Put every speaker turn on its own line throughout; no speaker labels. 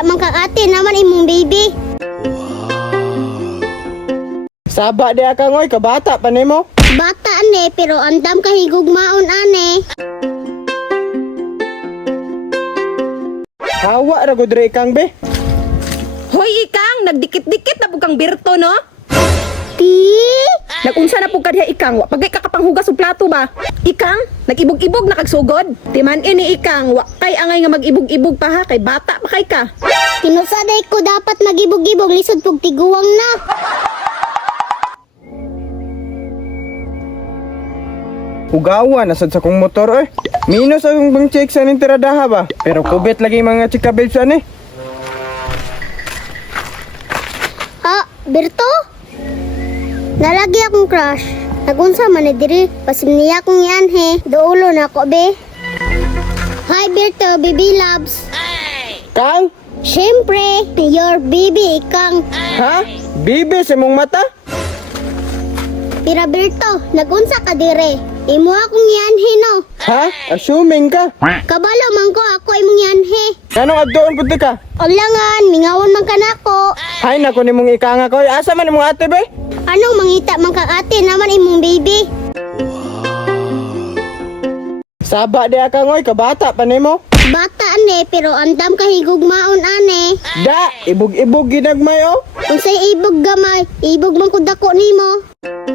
man kang ate naman imong baby.
Saba di ka ngoy, kabata pa nimo.
Bata ane pero andam ka higugmaon ane.
Hawa ra gud re kang be.
Hoy ikang, nagdikit-dikit na pug kang birto no?
Ti?
Nagunsa na pug kadya ikang, wa pagay kakapanghugas og plato ba? Ikang, nagibog-ibog na kagsugod. Timan ini ikang, wa kay angay nga magibog-ibog pa ha, kay bata pa kay ka.
Tinusaday ko dapat magibog-ibog lisod pug tiguwang na.
Ugawa na sad sa kong motor eh. Minus ang bang check sa ning tiradaha ba. Pero kubit lagi mga chika babes ani.
Ah, Berto? Nalagi akong crush. Nagunsa man ni diri, pasim niya akong yan he. Doulo na ako be. Hi Berto, baby loves.
Kang?
Siyempre, your baby ikang.
Ha? Bibi sa mong mata?
Pira Berto, nagunsa ka dire. Imo akong yan he no.
Ha? Assuming ka.
Kabalo man ko ako imong yan he.
Kanong addoon pud ka?
Ulangan, mingawon man ka nako.
Hay nako nimong ikanga ko. Asa man imong ate be?
Anong mangita man kang ate naman imong baby?
Saba di ka ngoy, kabata pa nimo.
Bata ane pero andam ka higugmaon ane.
Da, ibog-ibog ginagmay oh.
Unsay ibog gamay, ibog man ko dako nimo.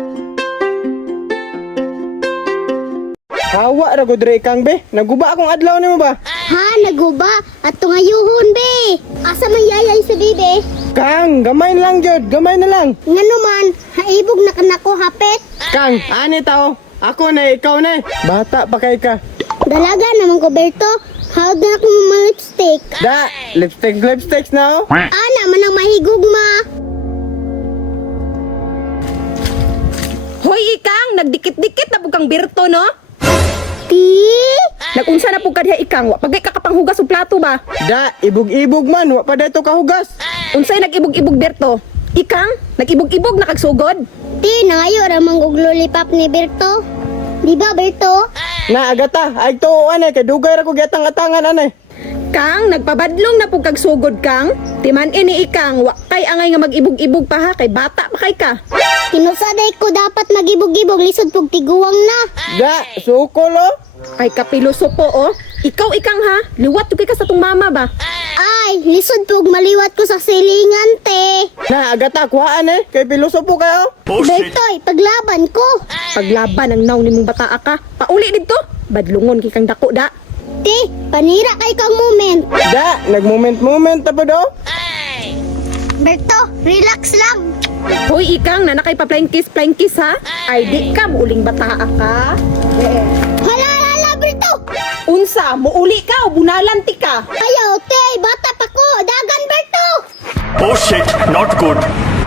Hawa ra gud re kang be. Naguba akong adlaw nimo ba?
Ha, naguba at tungayuhon be. Asa man yayay sa bibe?
Kang, gamay lang jud, gamay na lang.
Ngano man, haibog na kanako hapit.
Kang, ani tao? Ako na, ikaw na. Bata pa kay ka.
Dalaga naman ko Berto. Hawag na akong mga lipstick.
Da, lipsticks na oh.
Ana man ang mahigugma.
Hoy ikang, nagdikit-dikit na pug kang birto no?
Ti?
Nagunsa na pug kadya ikang, wa pagay kakapanghugas og plato ba?
Da, ibog-ibog man, wa pa dato kahugas.
Unsay nagibog-ibog birto? Ikang, nagibog-ibog na kagsugod.
Ti, nangayo ramang og lollipop ni Berto. Di ba Berto?
Na agata, ay to ane kay dugay ra ko gatang-atangan ane.
Kang, nagpabadlong na pug kagsugod kang. Timan ini ikang, wa kay angay nga magibog-ibog pa ha, kay bata pa kay ka.
Tinusaday ko dapat magibog-ibog lisod pug tiguwang na.
Da, sukol oh.
Ay kapilosopo oh. Ikaw ikang ha, liwat kay ka sa tong mama ba?
Ay, lisod pug maliwat ko sa silingan te.
Na agata kuhaan eh, kay pilosopo kayo.
Bertoy, paglaban ko.
Paglaban ang naw nimong bataa ka. Pauli dito. Badlungon kay kang dako da.
Ti, panira kay kang moment.
Da, nagmoment-moment ta pa do.
Berto, relax lang.
Hoy ikang, nanakay pa flying kiss ha? Ay di ka, muuling bataa ka.
Hala, hala, Berto.
Unsa, muuli ka o bunalan ti ka?
Ayaw, te, bata pa ko. Dagan, Berto.
Oh shit, not good.